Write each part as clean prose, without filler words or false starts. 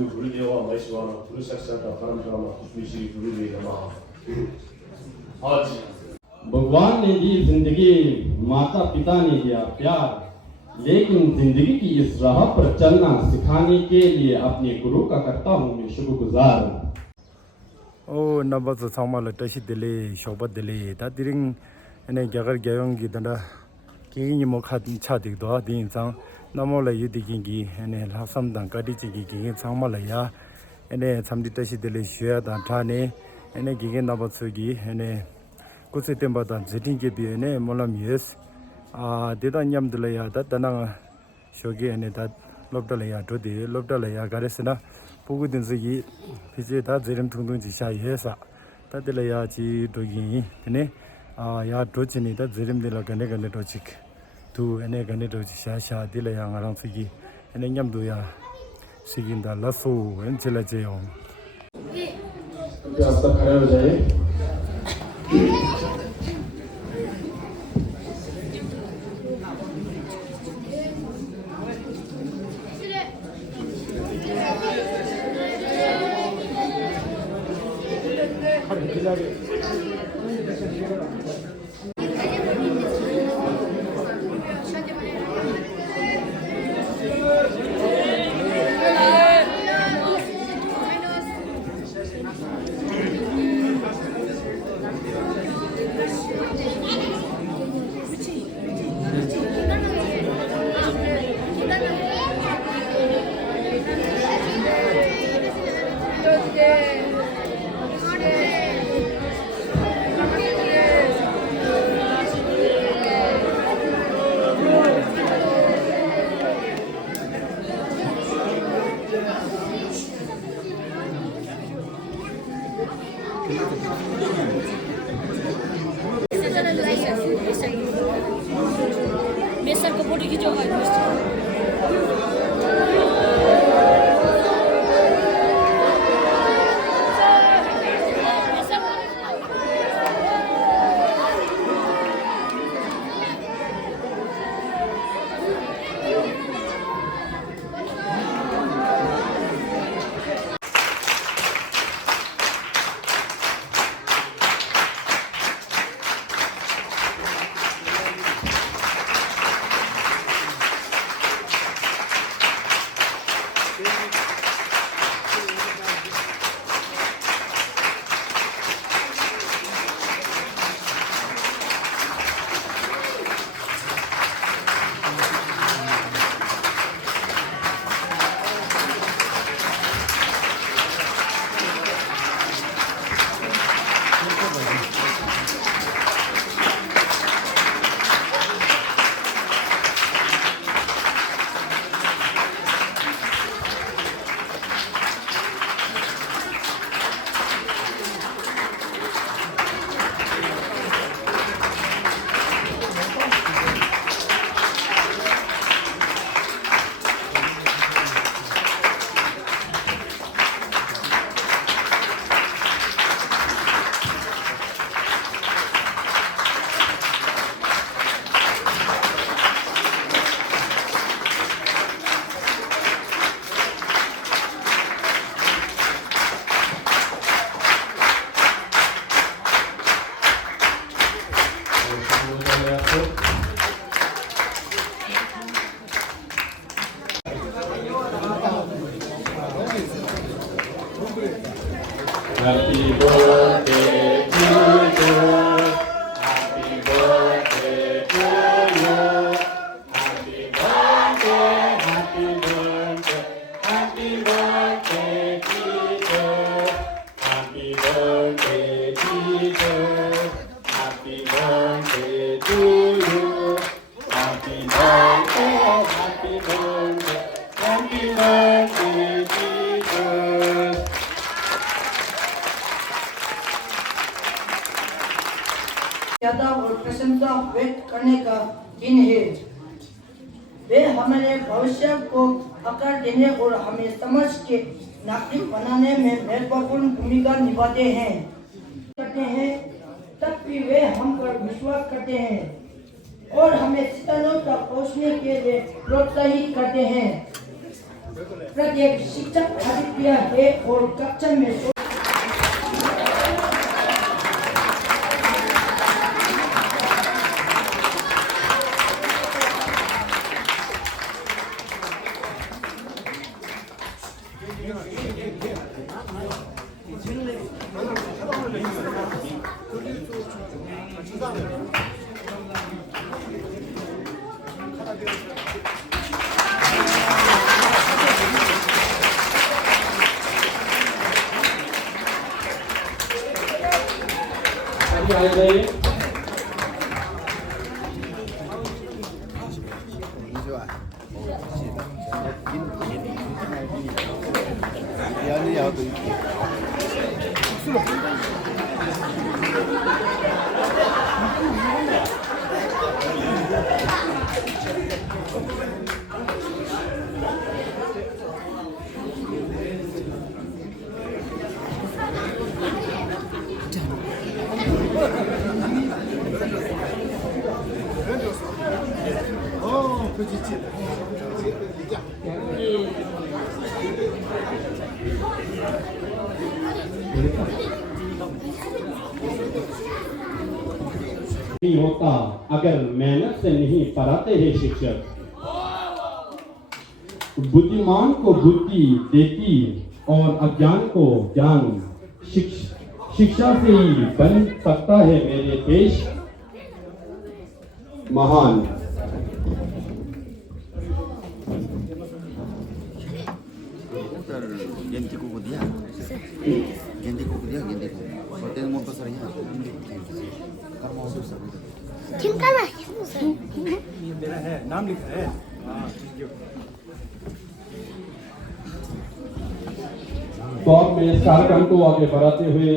विष्णु गुरुदेव महेश्वर गुरु साक्षात परम ब्रह्म विष्णु श्री गुरुदेव नमः। आज भगवान ने दी जिंदगी, माता पिता ने दिया प्यार, लेकिन जिंदगी की इस राह पर चलना सिखाने के लिए अपने गुरु का करता हूँ मैं शुक्रगुजार। ओ नबस सामाल तशी दिले शोबत दिले तातिरिंग ने गगर गयोंग की दंडा की मुखा छाती दो दिन सांग नमोल युदिगी ने लासम दंकादी चिगी की सामाल या ने समदि तशी दिले शुया दाठाने ने गिगे नबसुगी ने कुछ टेम्बा दा जिटिंग के दिए ने मोलम यस देदा न्याम दिले या तना शोगी ने दा लोबदले या तो दे लोबदले या गारेसना पुगु दिन से ये फिर दा जेरम थुंदुं जी शाये सा तादिले या जी दोगी ने या दोचिनी दा जेरम दिला गने गने दोचिक तू ने गने दोची शा दिले या ngarang sigi ने न्याम दो या सिगिंदा लसो एन चला जेओ आप तक खड़े हो जाए। बेसन को पूरी की जो है Happy birthday to you. Happy birthday to you. Happy birthday, happy birthday, happy birthday, teacher. Happy birthday, teacher. Happy birthday to you. Happy birthday, happy birthday, happy birthday, teacher. ज्यादा और प्रशंसा व्यक्त करने का दिन है। वे हमारे भविष्य को आकार देने और हमें समझ के नागरिक बनाने में महत्वपूर्ण भूमिका निभाते हैं तब भी वे हम पर विश्वास करते हैं और हमें सितारों तक पहुंचने के लिए प्रोत्साहित करते हैं। प्रत्येक शिक्षक अद्वितीय है और कक्षा में आगे आ जाइए। नहीं होता अगर मेहनत से नहीं पढ़ाते हैं शिक्षक। बुद्धिमान को बुद्धि देती और अज्ञान को ज्ञान शिक्षा से ही बन सकता है मेरे देश महान। Ganti kuku dia. Hotel mau besarnya. Kamu mau susah. Cinta lah. ये मेरा है, नाम लिखा है। हाँ, ठीक है। फॉर्म में इस कार्यक्रम को आगे बढ़ाते हुए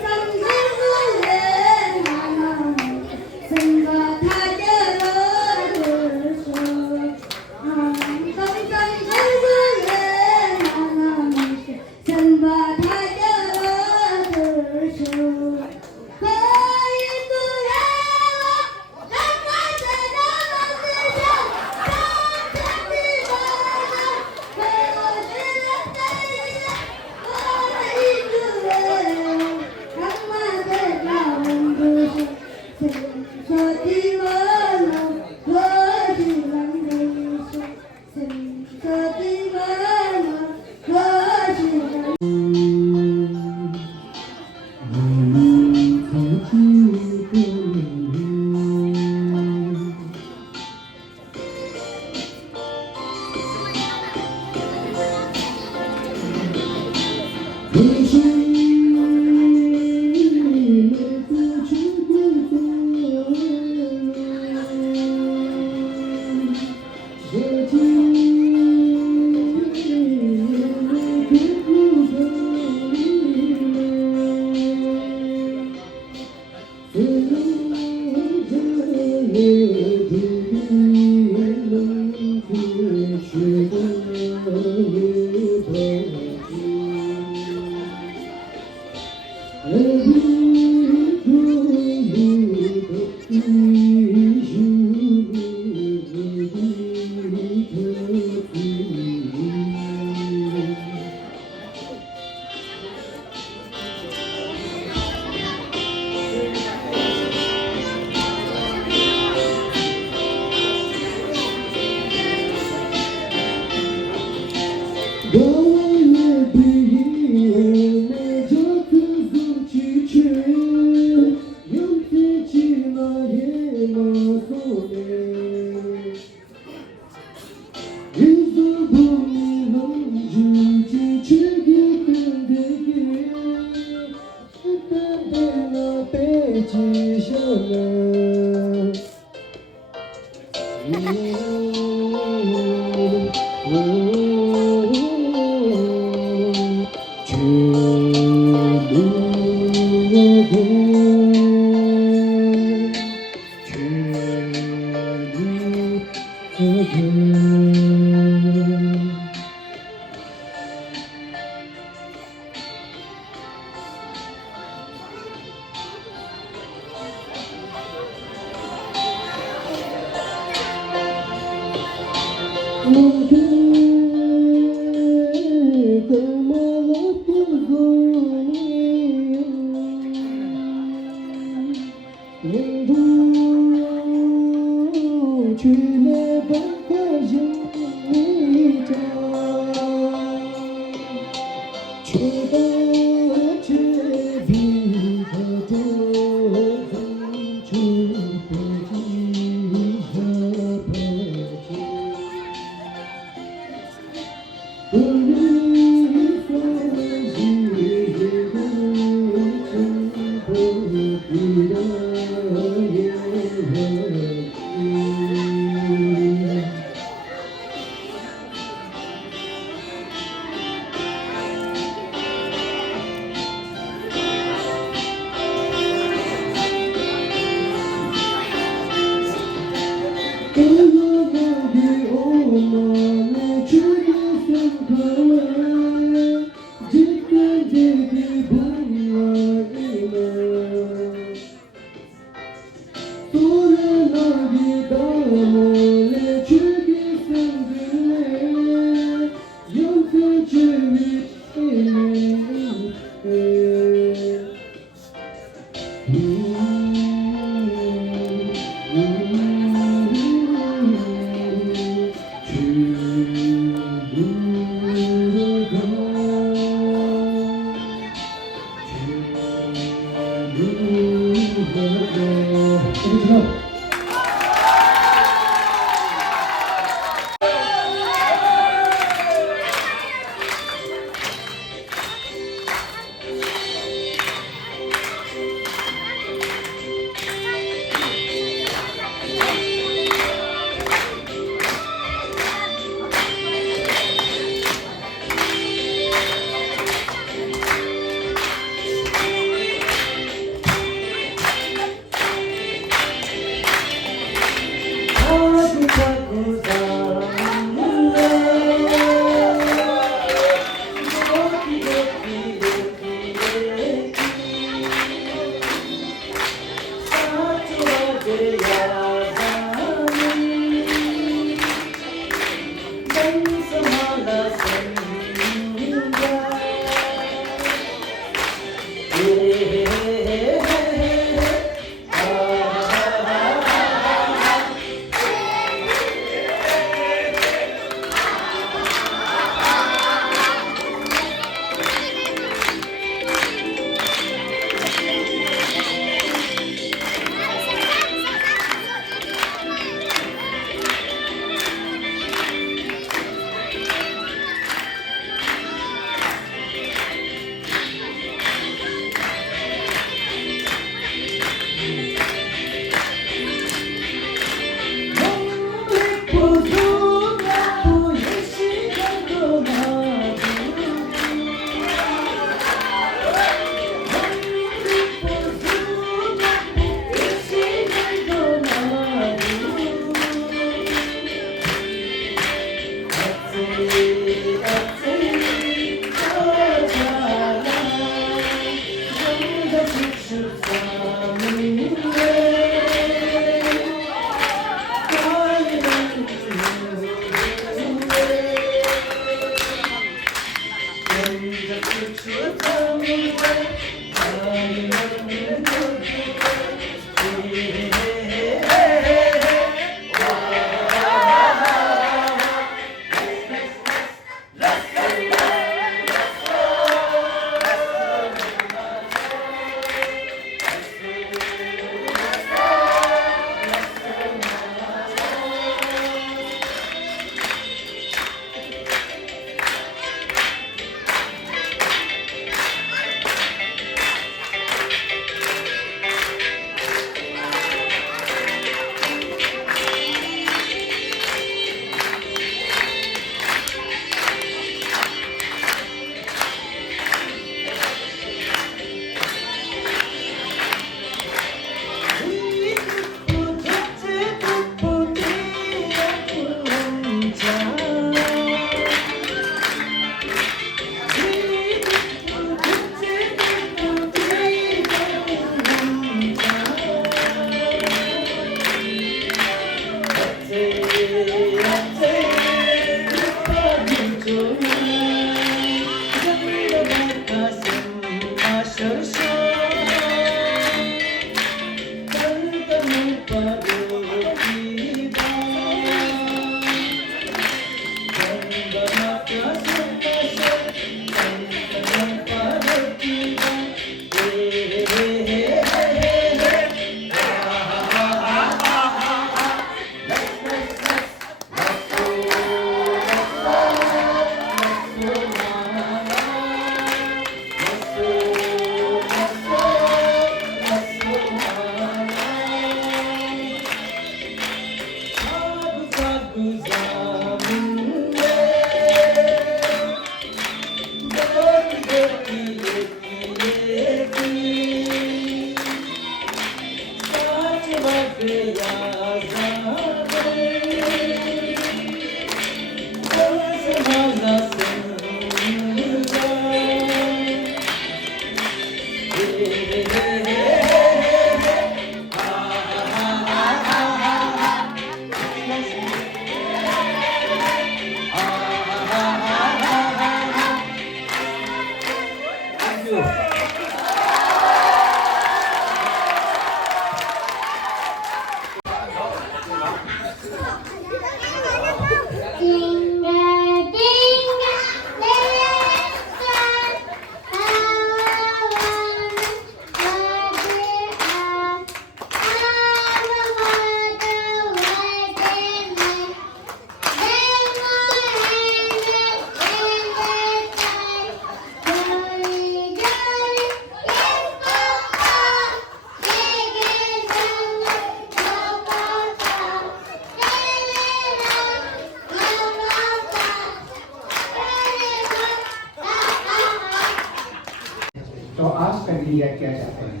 तो आज का दिन याद क्या चाहते हैं?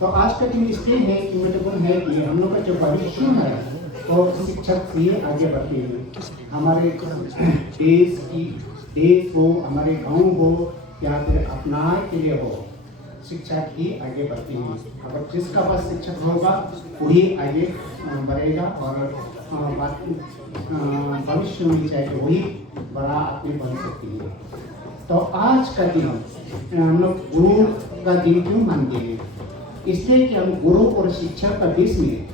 तो आज का दिन इसलिए है कि महत्वपूर्ण है कि हम लोग का जो भविष्य है वो शिक्षक से आगे बढ़ती है। हमारे देश हो, हमारे गांव हो या फिर अपना के लिए हो, शिक्षा ही आगे बढ़ती है। अगर जिसका पास शिक्षक होगा वही आगे बढ़ेगा और भविष्य में चाहे वही बड़ा आदमी बन सकती है। तो आज का दिन हम लोग गुरु का दिन क्यों मानते हैं? इसलिए कि हम गुरु और शिक्षक का बीच में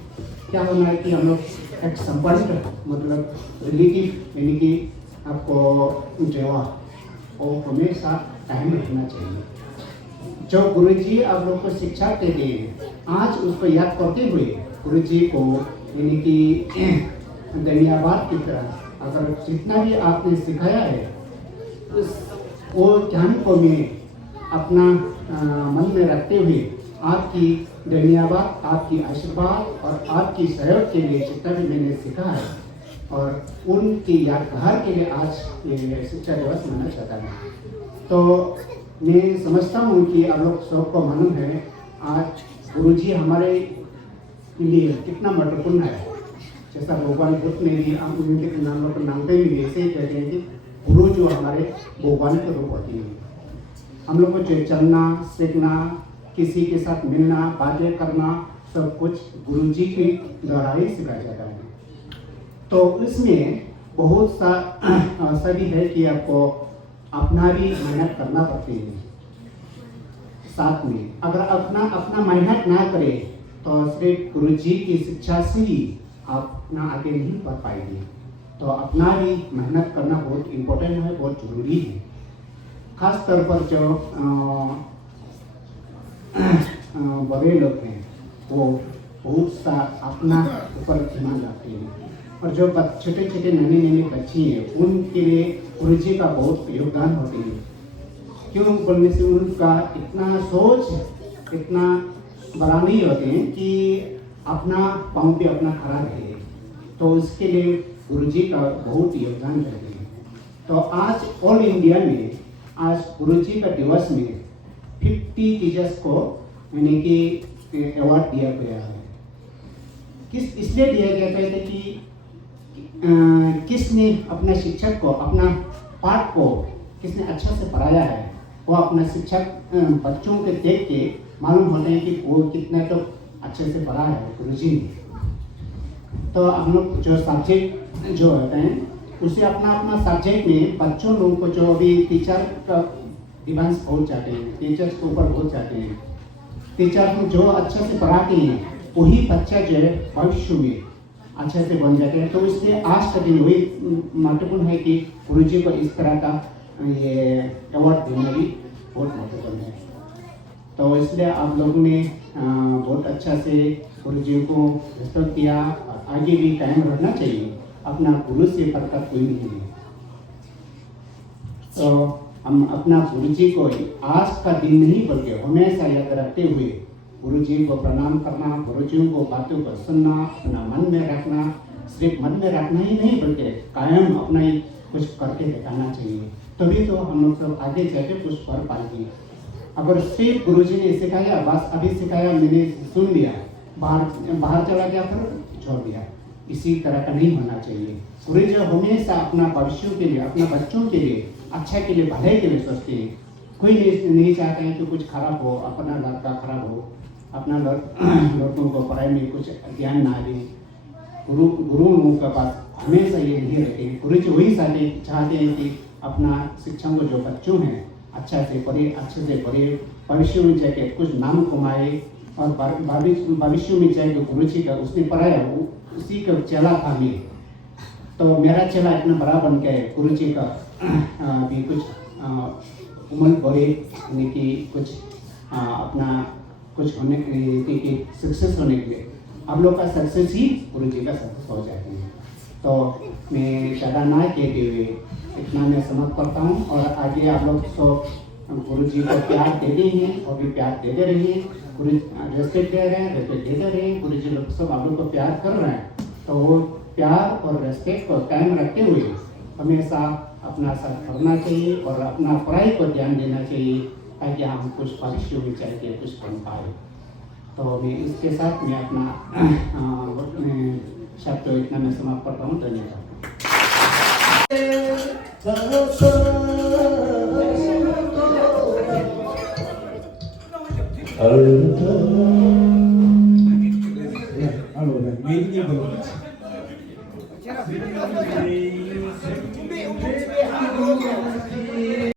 क्या होना है कि हम लोग एक संबंध मतलब रिलेटिव यानी कि आपको जो वो हमेशा कायम रखना चाहिए। जो गुरुजी आप लोग को शिक्षा देते हैं, आज उसको याद करते हुए गुरुजी को यानी कि धन्यवाद की तरह अगर जितना भी आपने सिखाया है उस वो ज्ञान को मैं अपना मन में रखते हुए आपकी धन्यवाद, आपकी आशीर्वाद और आपकी सहयोग के लिए जितना भी मैंने सीखा है और उनकी यादगार के लिए आज ये शिक्षा दिवस मनाना चाहता हूँ। तो मैं समझता हूँ कि आप लोग सबको मालूम है आज गुरुजी हमारे लिए कितना महत्वपूर्ण है। जैसा भगवान बुद्ध ने भी उनके नाम को नामते भी ऐसे ही कहते हैं कि गुरु जो हमारे भगवान के रूप होती है। हम लोग को जो चलना सीखना, किसी के साथ मिलना, बातें करना, सब कुछ गुरुजी के द्वारा ही सिखाया जाता है। तो इसमें बहुत सा ऐसा भी है कि आपको अपना भी मेहनत करना पड़ती है साथ में। अगर अपना मेहनत ना करे तो सिर्फ गुरुजी की शिक्षा से ही आप अपना आगे नहीं बढ़ पाएंगे। तो अपना भी मेहनत करना बहुत इम्पोर्टेंट है, बहुत जरूरी है। खास तौर पर जो बड़े लोग हैं वो बहुत सा अपना ऊपर ध्यान रखते हैं और जो छोटे छोटे नन्हे बच्चे हैं उनके लिए गुरुजी का बहुत योगदान होते हैं। क्यों बोलने से उनका इतना सोच इतना बड़ा नहीं होते हैं कि अपना पाँव पे अपना खड़ा रहे, तो उसके लिए गुरुजी का बहुत योगदान रहते हैं। तो आज ऑल इंडिया में आज गुरुजी का दिवस में 50 टीचर्स को यानी कि अवार्ड दिया गया है। इसलिए दिया गया था कि किसने अपने शिक्षक को अपना पाठ को किसने अच्छा से पढ़ाया है, वो अपना शिक्षक बच्चों के देख के मालूम होता है कि वो कितना तो अच्छे से पढ़ा है गुरुजी ने। तो हम लोग जो सब्जेक्ट जो होते हैं उसे अपना अपना सब्जेक्ट में बच्चों लोगों को जो अभी टीचर का डिमांड्स पहुँच जाते हैं, टीचर्स के ऊपर पहुँच जाते हैं। टीचर जो अच्छे से पढ़ाते हैं वही बच्चा जो है भविष्य में अच्छे से बन जाते हैं। तो इसलिए आज का दिन वही महत्वपूर्ण है कि गुरुजी को इस तरह का ये अवार्ड देना भी बहुत महत्वपूर्ण है। तो इसलिए आप लोगों ने बहुत अच्छा से गुरुजी को रिस्पेक्ट किया, आगे भी कायम रखना चाहिए। अपना गुरु से बढ़कर कोई नहीं है। तो हम अपना गुरुजी को आज का दिन नहीं बल्कि हमेशा याद रखते हुए गुरुजी को प्रणाम करना, गुरुजी को बातों को सुनना, अपना मन में रखना, सिर्फ मन में रखना ही नहीं बल्कि कायम अपना ही कुछ करके दिखाना चाहिए। तभी तो हम लोग सब आगे जाके कुछ कर पाएंगे। अगर सिर्फ गुरुजी ने सिखाया, बस अभी सिखाया, मैंने सुन लिया, बाहर चला गया फिर छोड़ दिया, इसी तरह का नहीं होना चाहिए। गुरु जी हमेशा अपना भविष्य के लिए, अपना बच्चों के लिए, अच्छा के लिए, भलाई के लिए सोचते हैं। कोई नहीं चाहता है कि कुछ खराब हो, अपना लड़का खराब हो, अपना लड़कों को पढ़ाई में कुछ ज्ञान ना दे। गुरुओं का बात हमेशा ये नहीं रहते हैं। गुरु जी वही चाहते हैं कि अपना शिक्षकों को जो बच्चों हैं अच्छा से पढ़े, अच्छे से पढ़े, भविष्य में जाके कुछ नाम कमाए और भविष्य में जाके गुरु जी का उसने पढ़ाया उसी का चेला था मैं। तो मेरा चेला इतना बड़ा बन गया है, गुरु जी का भी कुछ उम्र बढ़े कि कुछ अपना कुछ होने के लिए सक्सेस होने के लिए आप लोग का सक्सेस ही गुरु जी का सक्सेस हो जाते हैं। तो मैं ज़्यादा ना कहते हुए इतना मैं समाप्त करता हूँ और आगे आप लोग सब गुरु जी को प्यार देते हैं और भी प्यार देते रहिए। गुरु रेस्पेक्ट दे रहे हैं, रेस्पेक्ट देते रहिए। गुरु जी लोग सब आप लोग को प्यार कर रहे हैं, तो वो प्यार और रेस्पेक्ट को कायम रखते हुए हमेशा अपना साथ करना चाहिए और अपना पढ़ाई पर ध्यान देना चाहिए ताकि हम कुछ भविष्य में चाहिए कुछ बन पाए। तो मैं इसके साथ मैं अपना शब्द इतना मैं समाप्त करता हूँ। धन्यवाद। Halo,